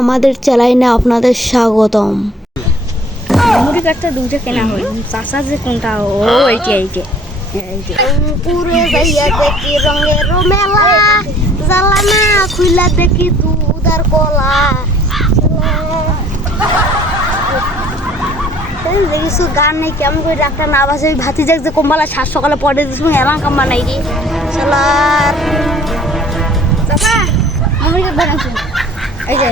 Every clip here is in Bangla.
আমাদের চ্যানেলে আপনাদের স্বাগতম। মুড়ি কাটতে দুটো কেনা হল চাষা যে কোনটা ও এইটা পুরে যাইয়া দেখি রঙের মেলা, জ্বালানা খুইলা দেখি দুধ আর কলা। কিছু গান নেই কেমন করে ডাক্তার না বাসে ভাতি যাক যে কম্বালা সাত সকালে পড়ে দিস এলাম কাম্বা নাই রে চলার চাষা মুড়ি কাটতে আনছি এই যে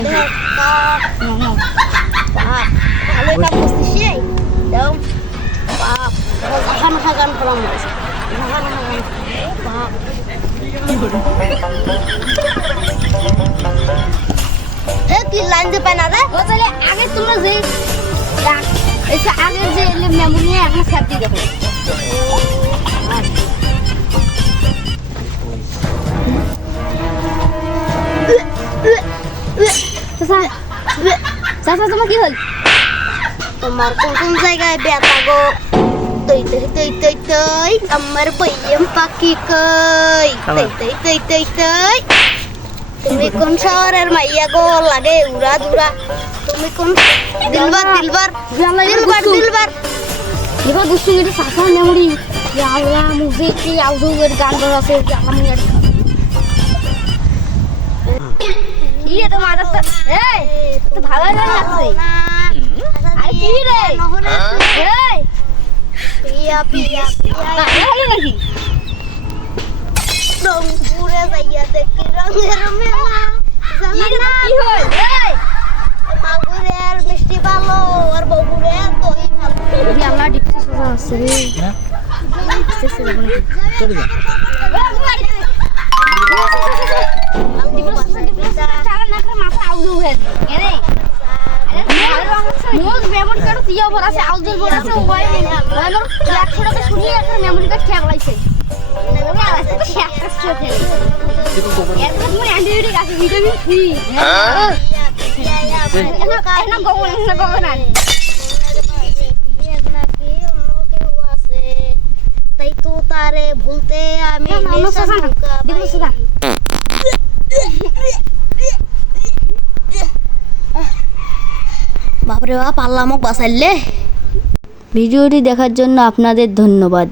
ভালো কাজ করছিস এই দাও বাপ ঝাঁকান খাগান করাম ঝাঁকান খাগান বাপ এ তুই লাইন দে পাই না রে ও তাহলে আগে তোমরা যে এটা আগের যে মেমোরি এখন সেফটি দেখো চাষা চাষা তোমার কি হল তোমার কোন কোন জায়গায় ব্যথা গো তৈ তৈ তৈ তৈ তৈ আমার বইয়েম পাখি কই তৈ তৈ তৈ তৈ তৈ তুমি কোন শহরের মাইয়া গো লাগে উড়া ধুরা তুমি কোন দিলবার দিলবার দিলবার দিলবার এবার দুষ্টু গেলে চাষা মেমোরি আল্লাহ মুজে কি আউজের গান করা আছে আল্লাহ কি এটা মারাস্তা এই তো ভালো লাগছে আর কি রে এই পিয়া পিয়া ভালো নাকি রংপুরে যাইয়া দেখি রঙের মেলা জানা কি হল এই মাগুরের মিষ্টি ভালো আর বগুড়ের দই ভালো আল্লাহ ডিপসি সোজা আছে রে চলে যা মেমোরি কার্ড দিয়ে ভরা আছে আউজের ভরা আছে মোবাইল নেই আমার 100 টাকা শুনিয়ে একটা মেমোরি কার্ড খেয়ে লাইছে এরপর তুমি অ্যান্টিবায়োটিক আছে ভিটামিন সি না গোবর না গোবর না তাই তো তারে ভুলতে আমি বাপরে বাপ আল্লাহ আমাকে বাঁচাইলে। ভিডিওটি দেখার জন্য আপনাদের ধন্যবাদ।